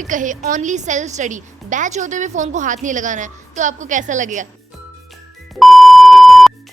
कोई कहे only self study, batch होते हुए फ़ोन को हाथ नहीं लगाना है, तो आपको कैसा लगेगा?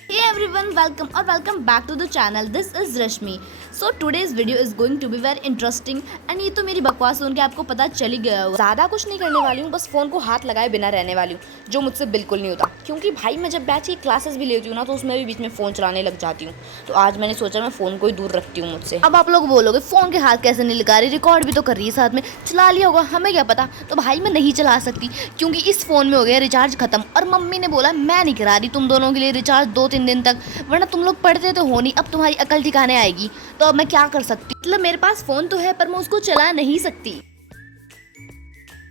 Hey everyone, welcome back to the channel. This is Rashmi. So today's video is going to be very interesting and ये तो मेरी बकवास सुन के आपको पता चल ही गया होगा। ज़्यादा कुछ नहीं करने वाली हूँ, बस फ़ोन को हाथ लगाए बिना रहने वाली हूँ, जो मुझसे बिल्कुल नहीं होता। क्योंकि भाई मैं जब बैच की क्लासेस भी लेती हूँ ना, तो उसमें भी बीच में फ़ोन चलाने लग जाती हूँ। तो आज मैंने सोचा मैं फ़ोन को ही दूर रखती हूँ मुझसे। अब आप लोग बोलोगे फ़ोन के हाथ कैसे नहीं लगा रही, रिकॉर्ड भी तो कर रही है साथ में, चला लिया होगा, हमें क्या पता। तो भाई मैं नहीं चला सकती क्योंकि इस फ़ोन में हो गया रिचार्ज ख़त्म, और मम्मी ने बोला मैं नहीं करा रही तुम दोनों के लिए रिचार्ज 2-3 दिन तक, वरना तुम लोग पढ़ते तो हो नहीं, अब तुम्हारी अकल ठिकाने आएगी। तो अब मैं क्या कर सकती, मतलब मेरे पास फ़ोन तो है पर मैं उसको चला नहीं सकती।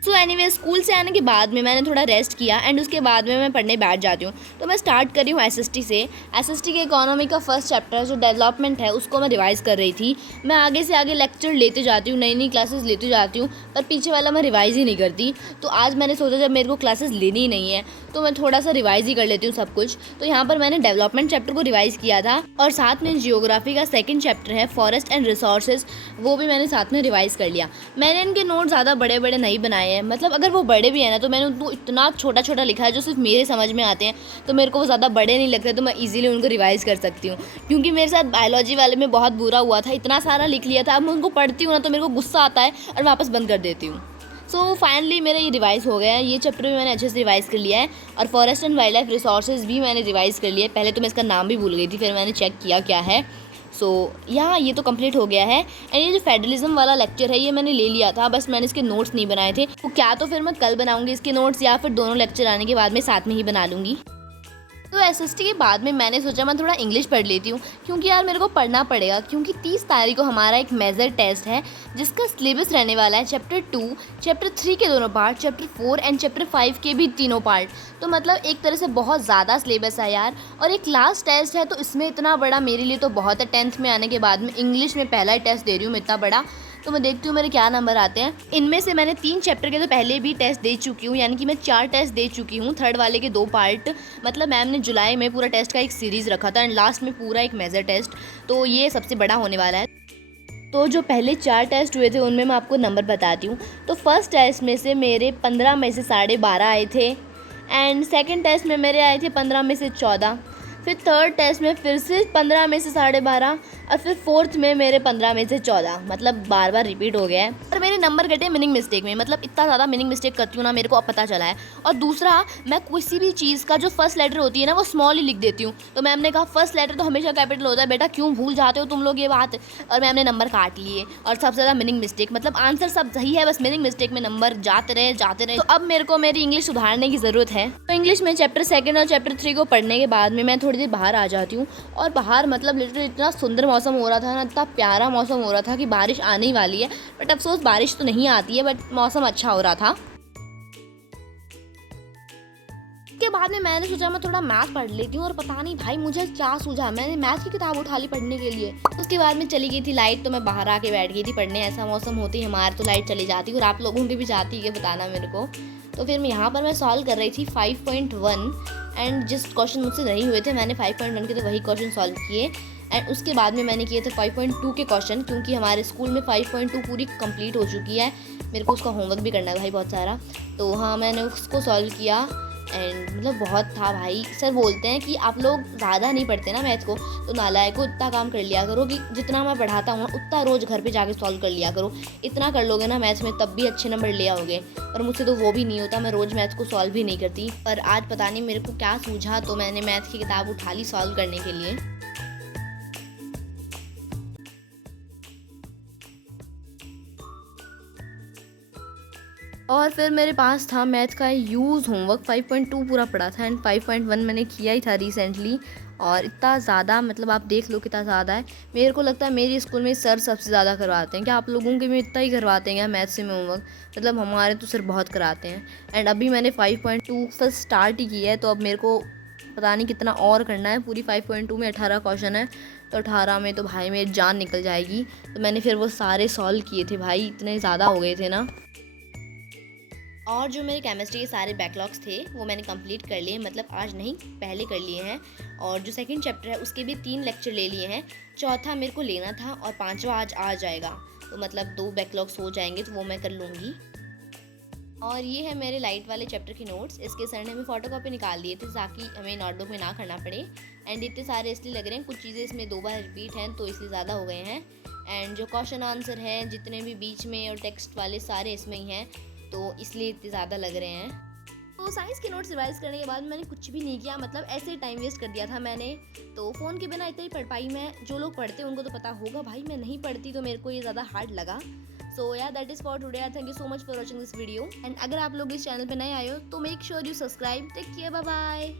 सो एनीवे स्कूल से आने के बाद में मैंने थोड़ा रेस्ट किया एंड उसके बाद में मैं पढ़ने बैठ जाती हूँ। तो मैं स्टार्ट कर रही हूँ एसएसटी से। एसएसटी के इकोनॉमी का फर्स्ट चैप्टर जो डेवलपमेंट है उसको मैं रिवाइज़ कर रही थी। मैं आगे से आगे लेक्चर लेते जाती हूँ, नई नई क्लासेस लेती जाती हूँ, पर पीछे वाला मैं रिवाइज़ ही नहीं करती। तो आज मैंने सोचा जब मेरे को क्लासेस लेनी ही नहीं है तो मैं थोड़ा सा रिवाइज़ ही कर लेती हूँ सब कुछ। तो यहाँ पर मैंने डेवलपमेंट चैप्टर को रिवाइज़ किया था और साथ में जियोग्राफी का सेकेंड चैप्टर है फॉरेस्ट एंड रिसोर्सेज, वो भी मैंने साथ में रिवाइज़ कर लिया। मैंने इनके नोट ज़्यादा बड़े बड़े नहीं बनाए हैं, मतलब अगर वो बड़े भी है ना तो मैंने उनको इतना छोटा छोटा लिखा है जो सिर्फ मेरे समझ में आते हैं, तो मेरे को वो ज़्यादा बड़े नहीं लगते, तो मैं इजीली उनको रिवाइज़ कर सकती हूँ। क्योंकि मेरे साथ बायोलॉजी वाले में बहुत बुरा हुआ था, इतना सारा लिख लिया था, अब मैं उनको पढ़ती हूँ ना तो मेरे को गुस्सा आता है और वापस बंद कर देती हूँ। सो फाइनली मेरा ये रिवाइज़ हो गया है, ये चैप्टर भी मैंने अच्छे से रिवाइज़ कर लिया है और forest and wild life resources भी मैंने रिवाइज़ कर लिया है। पहले तो मैं इसका नाम भी भूल गई थी, फिर मैंने चेक किया क्या है। सो यहाँ ये तो कंप्लीट हो गया है एंड ये जो फेडरलिज्म वाला लेक्चर है ये मैंने ले लिया था, बस मैंने इसके नोट्स नहीं बनाए थे। तो क्या तो फिर मैं कल बनाऊंगी इसके नोट्स या फिर दोनों लेक्चर आने के बाद में साथ में ही बना लूँगी। तो एसएसटी के बाद में मैंने सोचा मैं थोड़ा इंग्लिश पढ़ लेती हूँ, क्योंकि यार मेरे को पढ़ना पड़ेगा, क्योंकि 30 तारीख को हमारा एक मेजर टेस्ट है जिसका सिलेबस रहने वाला है चैप्टर 2, चैप्टर 3 के दोनों पार्ट, चैप्टर 4 एंड चैप्टर 5 के भी तीनों पार्ट। तो मतलब एक तरह से बहुत ज़्यादा सिलेबस है यार, और एक लास्ट टेस्ट है तो इसमें इतना बड़ा मेरे लिए तो बहुत है। 10th में आने के बाद में इंग्लिश में पहला टेस्ट दे रही हूँ मैं इतना बड़ा, तो मैं देखती हूँ मेरे क्या नंबर आते हैं। इनमें से मैंने 3 चैप्टर के तो पहले भी टेस्ट दे चुकी हूँ, यानी कि मैं 4 टेस्ट दे चुकी हूँ, थर्ड वाले के 2 पार्ट। मतलब मैम ने जुलाई में पूरा टेस्ट का एक सीरीज़ रखा था एंड लास्ट में पूरा एक मेजर टेस्ट, तो ये सबसे बड़ा होने वाला है। तो जो पहले 4 टेस्ट हुए थे उनमें मैं आपको नंबर बताती हूँ। तो फर्स्ट टेस्ट में से मेरे 15 में से 12.5 आए थे एंड सेकेंड टेस्ट में मेरे आए थे 15 में से 14, फिर थर्ड टेस्ट में फिर से 15 में से 12.5 और फिर फोर्थ में मेरे 15 में से 14, मतलब बार बार रिपीट हो गया है। और मेरे नंबर घटे मीनिंग मिस्टेक में, मतलब इतना ज़्यादा मीनिंग मिस्टेक करती हूँ ना, मेरे को अब पता चला है। और दूसरा, मैं किसी भी चीज़ का जो फर्स्ट लेटर होती है ना वो स्मॉल ही लिख देती हूँ। तो मैम ने कहा फर्स्ट लेटर तो हमेशा कैपिटल होता है बेटा, क्यों भूल जाते हो तुम लोग ये बात। और मैम ने नंबर काट लिए और सबसे ज़्यादा मीनिंग मिस्टेक, मतलब आंसर सब सही है, बस मीनिंग मिस्टेक में नंबर जाते रहे। तो अब मेरे को मेरी इंग्लिश सुधारने की ज़रूरत है। तो इंग्लिश में चैप्टर 2 और चैप्टर 3 को पढ़ने के बाद में मैं थोड़ी देर बाहर आ जाती हूँ, और बाहर मतलब लिटरली इतना सुंदर मौसम हो रहा था ना, इतना प्यारा मौसम हो रहा था कि बारिश आने ही वाली है, बट अफसोस बारिश तो नहीं आती है, बट मौसम अच्छा हो रहा था। के बाद में मैंने सोचा मैं थोड़ा मैथ पढ़ लेती हूँ, और पता नहीं भाई मुझे क्या सूझा, मैंने मैथ की किताब उठा ली पढ़ने के लिए। उसके बाद में चली गई थी लाइट, तो मैं बाहर आके बैठ गई थी पढ़ने। ऐसा मौसम होती है हमारे तो लाइट चली जाती है, और आप लोगों की भी जाती है बताना मेरे को। तो फिर मैं यहाँ पर मैं सॉल्व कर रही थी 5.1 एंड जिस क्वेश्चन मुझसे नहीं हुए थे मैंने 5.1 के तो वही क्वेश्चन सॉल्व किए एंड उसके बाद में मैंने किए थे 5.2 के क्वेश्चन, क्योंकि हमारे स्कूल में 5.2 पूरी कंप्लीट हो चुकी है। मेरे को उसका होमवर्क भी करना है भाई बहुत सारा, तो हाँ मैंने उसको सॉल्व किया एंड मतलब बहुत था भाई। सर बोलते हैं कि आप लोग ज़्यादा नहीं पढ़ते ना मैथ को, तो नालायक को इतना काम कर लिया करो कि जितना मैं पढ़ाता हूँ उतना रोज़ घर पे जाके सॉल्व कर लिया करो। इतना कर लोगे ना मैथ्स में तब भी अच्छे नंबर ले आओगे, और मुझसे तो वो भी नहीं होता, मैं रोज़ मैथ्स को सॉल्व भी नहीं करती। पर आज पता नहीं मेरे को क्या सूझा, तो मैंने मैथ्स की किताब उठा ली सॉल्व करने के लिए। और फिर मेरे पास था मैथ का यूज़ होमवर्क, 5.2 पूरा पढ़ा था एंड 5.1 मैंने किया ही था रिसेंटली, और इतना ज़्यादा मतलब आप देख लो कितना ज़्यादा है। मेरे को लगता है मेरे स्कूल में सर सबसे ज़्यादा करवाते हैं, क्या आप लोगों के में इतना ही करवाते हैं क्या मैथ से में होमवर्क? मतलब हमारे तो सर बहुत कराते हैं। एंड अभी मैंने 5.2 फर्स्ट स्टार्ट ही किया है, तो अब मेरे को पता नहीं कितना और करना है। पूरी 5.2 में 18 क्वेश्चन है, तो 18 में तो भाई मेरी जान निकल जाएगी। तो मैंने फिर वो सारे सॉल्व किए थे भाई, इतने ज़्यादा हो गए थे ना। और जो मेरे केमिस्ट्री के सारे बैकलॉग्स थे वो मैंने कंप्लीट कर लिए, मतलब आज नहीं पहले कर लिए हैं। और जो सेकंड चैप्टर है उसके भी 3 लेक्चर ले लिए हैं, चौथा मेरे को लेना था और 5वां आज आ जाएगा, तो मतलब 2 बैकलॉग्स हो जाएंगे, तो वो मैं कर लूँगी। और ये है मेरे लाइट वाले चैप्टर के नोट्स। इसके सर ने हमें फोटो कॉपी निकाल दिए थे ताकि हमें नोटबुक में ना करना पड़े। एंड इतने सारे इसलिए लग रहे हैं, कुछ चीज़ें इसमें 2 बार रिपीट हैं तो इसलिए ज़्यादा हो गए हैं। एंड जो क्वेश्चन आंसर हैं जितने भी बीच में और टेक्स्ट वाले सारे इसमें ही हैं, तो इसलिए इतने ज़्यादा लग रहे हैं। तो साइंस के नोट्स रिवाइज करने के बाद मैंने कुछ भी नहीं किया, मतलब ऐसे टाइम वेस्ट कर दिया था मैंने। तो फ़ोन के बिना इतना ही पढ़ पाई मैं। जो लोग पढ़ते हैं उनको तो पता होगा, भाई मैं नहीं पढ़ती तो मेरे को ये ज़्यादा हार्ड लगा। सो या that is for today. Thank you so much for watching this video. And अगर आप लोग इस चैनल पे नए आए हो तो make sure you subscribe. Take care, bye bye.